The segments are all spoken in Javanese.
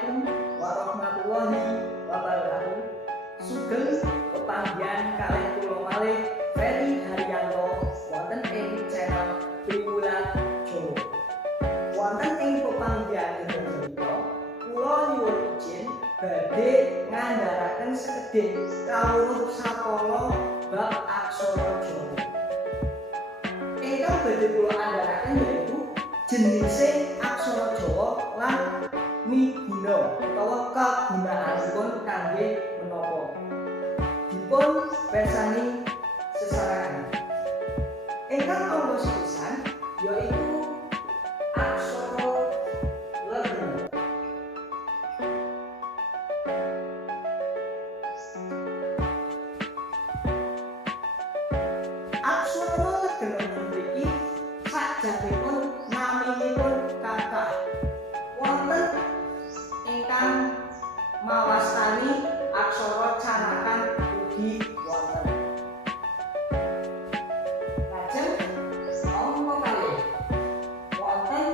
Assalamualaikum warahmatullahi wabarakatuh. Sugeng pepanggihan kalih kula malih Ferry Haryanto wonten ing channel Piwulan Jawa. Wonten ing pepanggihan menika kula nyuwun izin badhe ngandharaken sekedhik kawruh sapala bab aksara Jawa. Ingkang badhe kula andharaken yaiku jenise aksara Jawa lan miguna utawa kagunaanipun kangge menapa. Dipun pirsani sesarengan. Ingkang angka sepisan yaiku aksara legena. Aksara legena mriki sakjroning naminipun kathah. Wonten ingkang mawastani aksara canakan ugi wonten. Lajeng angka kalih wonten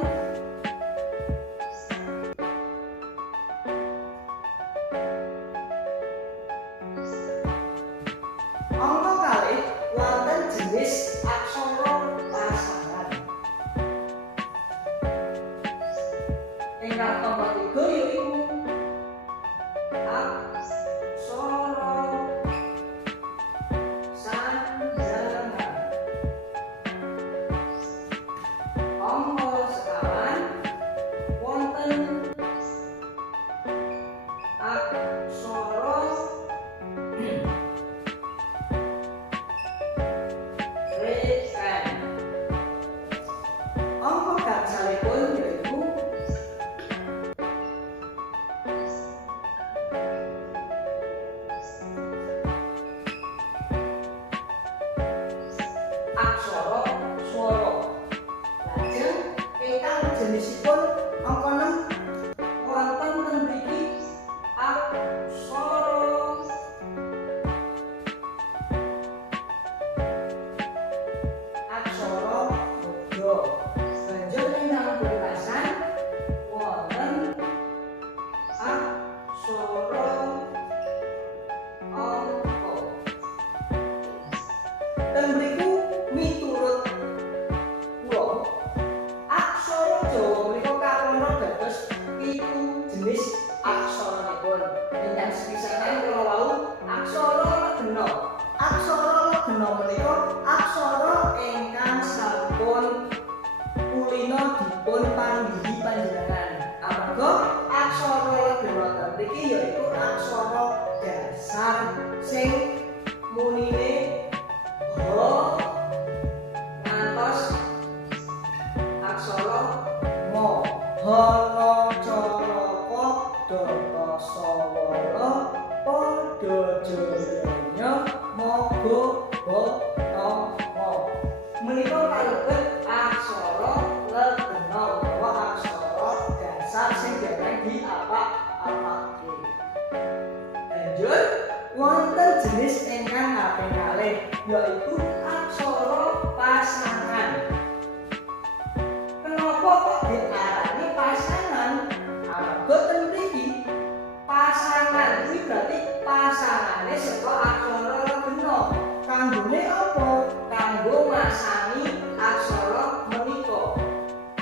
angka kalih wonten jenis aksara pasangan. Ingkang nomor 3 yaiku aksara sandangan. Angka sekawan wonten aksara reken. Angka gangsalipun yaiku aksara swara. Lajeng ingkang jenisipun angka 6 wonten ten mriki aksara mudha. Banjur ingkang pungkasan wonten aksara angka. Ten mriku miturut kula aksara Jawa menika kaloro dados 7 jenis aksaranipun. Ingkang sepisanan kula wau aksara legena. Aksara legena menika aksara ingkang sampun kulina dipun panggihi panjenengan. Amarga aksara legena mriki yaiku aksara dasar sing munine ho ngantos aksara mo. Hala caraka data sawara padha jayanya maga batama. Menika kalebet aksara legena utawa aksara dasar sing dereng diapak-apake. Lanjut wonten jenis ingkang kaping kalih yaiku aksara pasangan. Kenapa kok diarani pasangan? Amarga ten mriki pasangan kuwi berarti pasangane saka aksara legena. Kanggone apa? Kanggo masani aksara menika.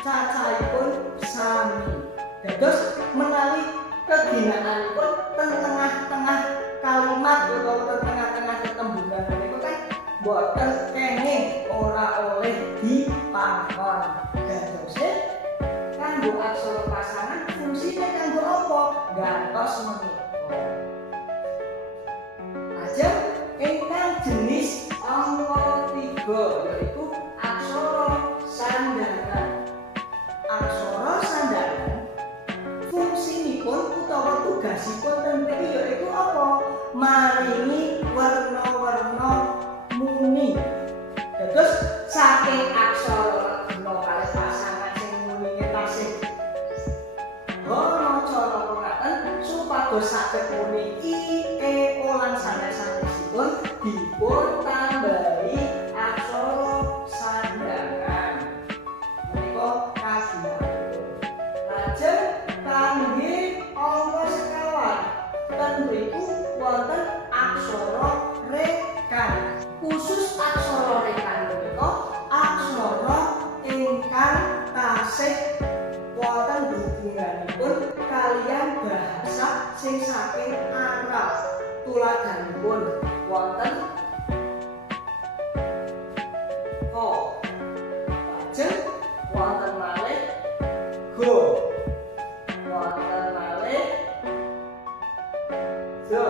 Cacahipun sami. Dados menawi keginakaanipun ten tengah-tengah kalimat utawa ten tengah-tengah tetembungan menika kan boten kenging ora oleh dipangkon. Dadose kanggo aksara pasangan fungsine kanggo apa? Gantos menika. Lajeng ingkang jenis angka 3 yaiku aksara sandangan. Aksara sandangan fungsinipun utawa tugasipun ten mriki yaiku apa? Maringi werna-werna muni. Dados saking aksara legena kalih pasangan sing munine tasih ana cara ngaten supados saged muni i e o lan sanes-sanesipun dipun tambahi aksara sandangan. Menika kagunanipun. Lajeng kangge sing saking Arab. Tuladhanipun wonten ko, lajeng wonten malih go, wonten malih do,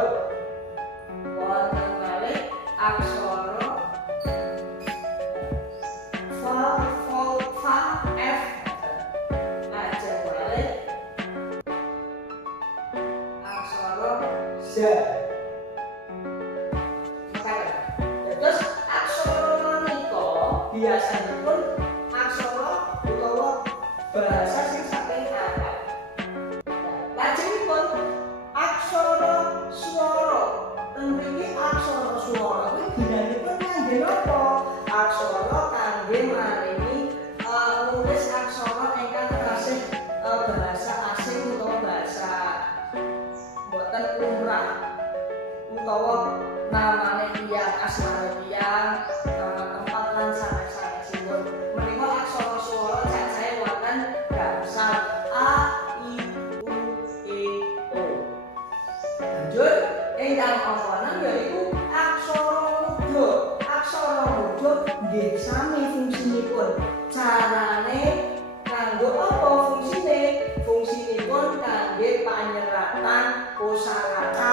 wonten malih aksara fa, f, lajeng malih aksara z. Terus aksara menika biasanipun aksara utawa bahasa sing saking Arab. Lajengipun aksara swara. Teng mriki aksara swara kuwi gunanipun kangge napa? Aksara kangge maringi nulis aksara ingkang tasih bahasa asing utawa bahasa boten lumrah utawa namane tiyang, asmane tiyang, nama tempat lan sanes-sanesipun. Menika aksara swara cacahe wonten gangsal a, i, u, e, o. Lanjut ingkang kawonan yaiku aksara mudha. Aksara mudha nggih sami fungsinipun. Carane kanggo apa fungsine? Fungsinipun kangge panyeratan kosakata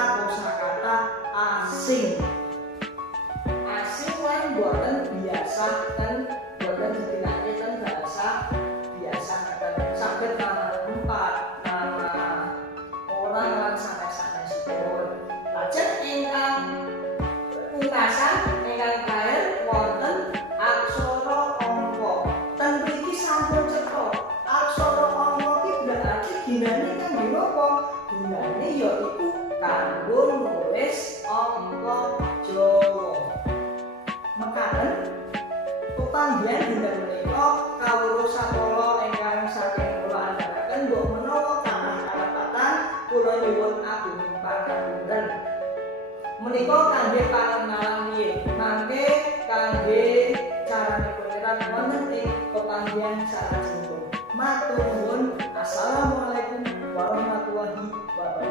asing. Asing lan boten biasa ten boten dikenake ten bahasa biasa ten saged nama tempat, nama orang lan sanes-sanesipun. Lajeng ingkang pungkasan ingkang kaer wonten aksara angka. Ten mriki sampun cetha. Aksara angka iki berarti gunane kangge napa? Gunane yaiku kanggo nulis angka Jawa. Mekaten pepanggihan dinten menika kawula sakala ingkang saking kula andharaken mbok menawa karepatan kula nyuwun agunging pangapunten. Menika kangge pangenalan nggih, mangke kangge caranipun nyerat wonten ing pepanggihan salajengipun. Matur nuwun. Assalamualaikum warahmatullahi wabarakatuh.